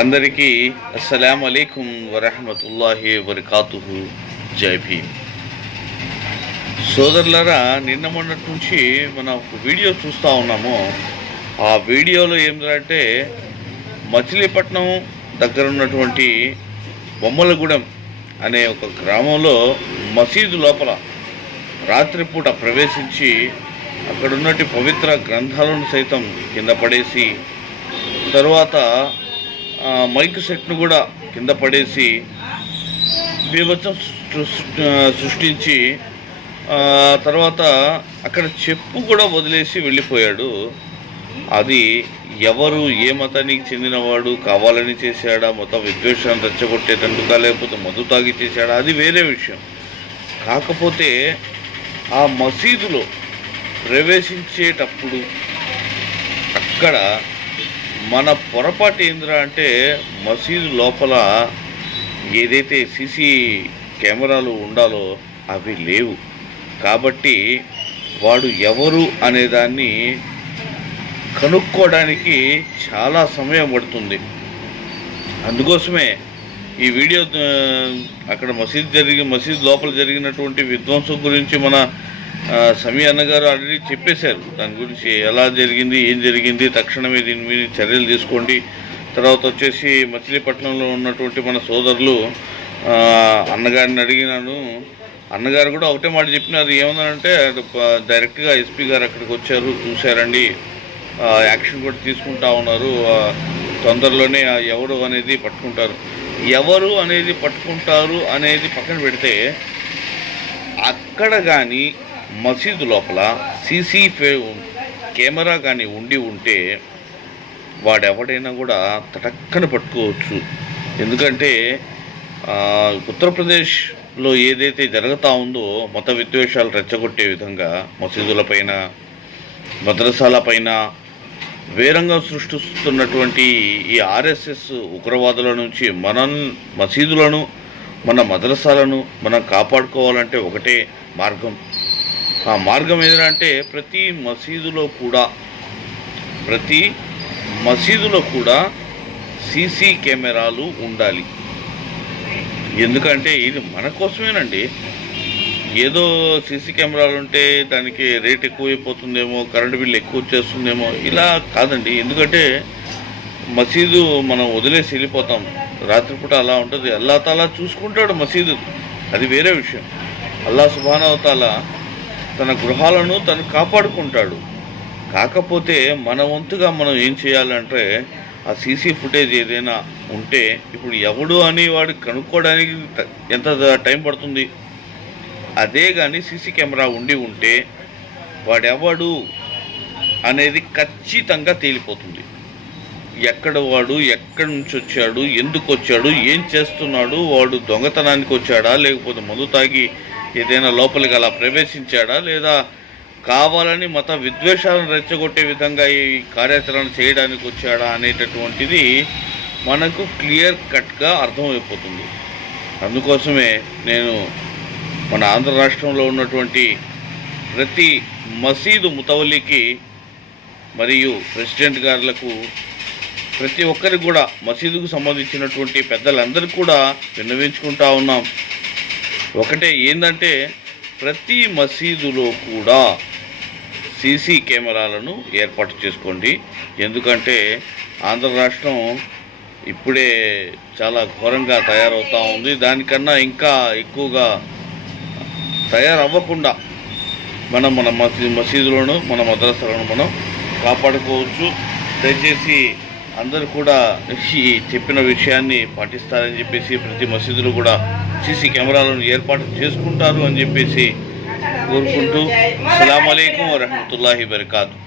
అందరికీ అస్సలాము అలైకుం వరహమతుల్లాహి వబరకాతుహు. జై భీమ్. సోదరులారా, నిన్న మొన్నటి నుంచి మనం ఒక వీడియో చూస్తూ ఉన్నాము. ఆ వీడియోలో ఏంటంటే మచిలీపట్నం దగ్గర ఉన్నటువంటి బొమ్మలగూడెం అనే ఒక గ్రామంలో మసీదు లోపల రాత్రిపూట ప్రవేశించి అక్కడున్నటి పవిత్ర గ్రంథాలను సైతం కింద పడేసి, తరువాత మైక్ సెట్ను కూడా కింద పడేసి బీభత్సం సృష్టించి తర్వాత అక్కడ చెప్పు కూడా వదిలేసి వెళ్ళిపోయాడు. అది ఎవరు, ఏ మతానికి చెందినవాడు, కావాలని చేశాడా, మత విద్వేషాన్ని రెచ్చగొట్టేటందుకా, లేకపోతే మందు తాగి చేశాడా, అది వేరే విషయం. కాకపోతే ఆ మసీదులో ప్రవేశించేటప్పుడు అక్కడ మన పొరపాటు ఏంద్రా అంటే మసీదు లోపల ఏదైతే సీసీ కెమెరాలు ఉండాలో అవి లేవు. కాబట్టి వాడు ఎవరు అనేదాన్ని కనుక్కోవడానికి చాలా సమయం పడుతుంది. అందుకోసమే ఈ వీడియో అక్కడ మసీదు లోపల జరిగినటువంటి విధ్వంసం గురించి మన సమీ అన్నగారు ఆల్రెడీ చెప్పేశారు. దాని గురించి ఎలా జరిగింది, ఏం జరిగింది, తక్షణమే దీని మీద చర్యలు తీసుకోండి. తర్వాత వచ్చేసి మచిలీపట్నంలో ఉన్నటువంటి మన సోదరులు అన్నగారిని అడిగినాను. అన్నగారు కూడా ఒకటే మాట చెప్పినారు. ఏమన్నారంటే డైరెక్ట్గా ఎస్పీ గారు అక్కడికి వచ్చారు, చూశారండి, యాక్షన్ కూడా తీసుకుంటా ఉన్నారు, తొందరలోనే ఎవరు అనేది పట్టుకుంటారు. ఎవరు అనేది పట్టుకుంటారు అనేది పక్కన పెడితే, అక్కడ కానీ మసీదు లోపల సీసీ కెమెరా కానీ ఉంటే వాడెవడైనా కూడా తటక్కన పట్టుకోవచ్చు. ఎందుకంటే ఉత్తరప్రదేశ్లో ఏదైతే జరుగుతూ ఉందో మత విద్వేషాలు రెచ్చగొట్టే విధంగా మసీదులపైన, మద్రసాలపైన వేరంగా సృష్టిస్తున్నటువంటి ఈ ఆర్ఎస్ఎస్ ఉగ్రవాదుల నుంచి మన మసీదులను, మన మద్రసాలను మనం కాపాడుకోవాలంటే ఒకటే మార్గం. ఆ మార్గం ఏంటంటే ప్రతి మసీదులో కూడా సీసీ కెమెరాలు ఉండాలి. ఎందుకంటే ఇది మన కోసమేనండి. ఏదో సీసీ కెమెరాలు ఉంటే దానికి రేట్ ఎక్కువైపోతుందేమో, కరెంటు బిల్లు ఎక్కువ వచ్చేస్తుందేమో, ఇలా కాదండి. ఎందుకంటే మసీదు మనం వదిలేసి వెళ్ళిపోతాం, రాత్రిపూట అలా ఉంటుంది. అల్లా తాలా చూసుకుంటాడు మసీదు, అది వేరే విషయం. అల్లా సుబ్హానహు తఆలా తన గృహాలను తను కాపాడుకుంటాడు. కాకపోతే మన వంతుగా మనం ఏం చేయాలంటే ఆ సీసీ ఫుటేజ్ ఏదైనా ఉంటే, ఇప్పుడు ఎవడు అని వాడు కనుక్కోవడానికి ఎంత టైం పడుతుంది, అదే కానీ సీసీ కెమెరా ఉంటే వాడెవడు అనేది ఖచ్చితంగా తేలిపోతుంది. వాడు ఎక్కడి నుంచి వచ్చాడు, ఎందుకు వచ్చాడు, ఏం చేస్తున్నాడు, వాడు దొంగతనానికి వచ్చాడా, లేకపోతే మందు తాగి ఏదైనా లోపలికి అలా ప్రవేశించాడా, లేదా కావాలని మత విద్వేషాలను రెచ్చగొట్టే విధంగా ఈ కార్యాచరణ చేయడానికి వచ్చాడా అనేటటువంటిది మనకు క్లియర్ కట్గా అర్థమైపోతుంది. అందుకోసమే నేను మన ఆంధ్ర రాష్ట్రంలో ఉన్నటువంటి ప్రతి మసీదు ముతవల్లికి మరియు ప్రెసిడెంట్ గారులకు, ప్రతి ఒక్కరికి కూడా, మసీదుకు సంబంధించినటువంటి పెద్దలందరికీ కూడా విన్నవించుకుంటా ఉన్నాం. ఒకటే ఏంటంటే ప్రతి మసీదులో కూడా సీసీ కెమెరాలను ఏర్పాటు చేసుకోండి. ఎందుకంటే ఆంధ్ర రాష్ట్రం ఇప్పుడే చాలా ఘోరంగా తయారవుతూ ఉంది. దానికన్నా ఇంకా ఎక్కువగా తయారవ్వకుండా మన మసీదులను, మన మద్రసాలను మనం కాపాడుకోవచ్చు. దయచేసి అందరూ కూడా ఈ చెప్పిన విషయాన్ని పాటిస్తారని చెప్పేసి, ప్రతి మసీదులో కూడా సీసీ కెమెరాలను ఏర్పాటు చేసుకుంటారు అని చెప్పేసి కోరుకుంటూ, అస్సలాము అలైకుం వరహమతుల్లాహి వబరకాతుహు.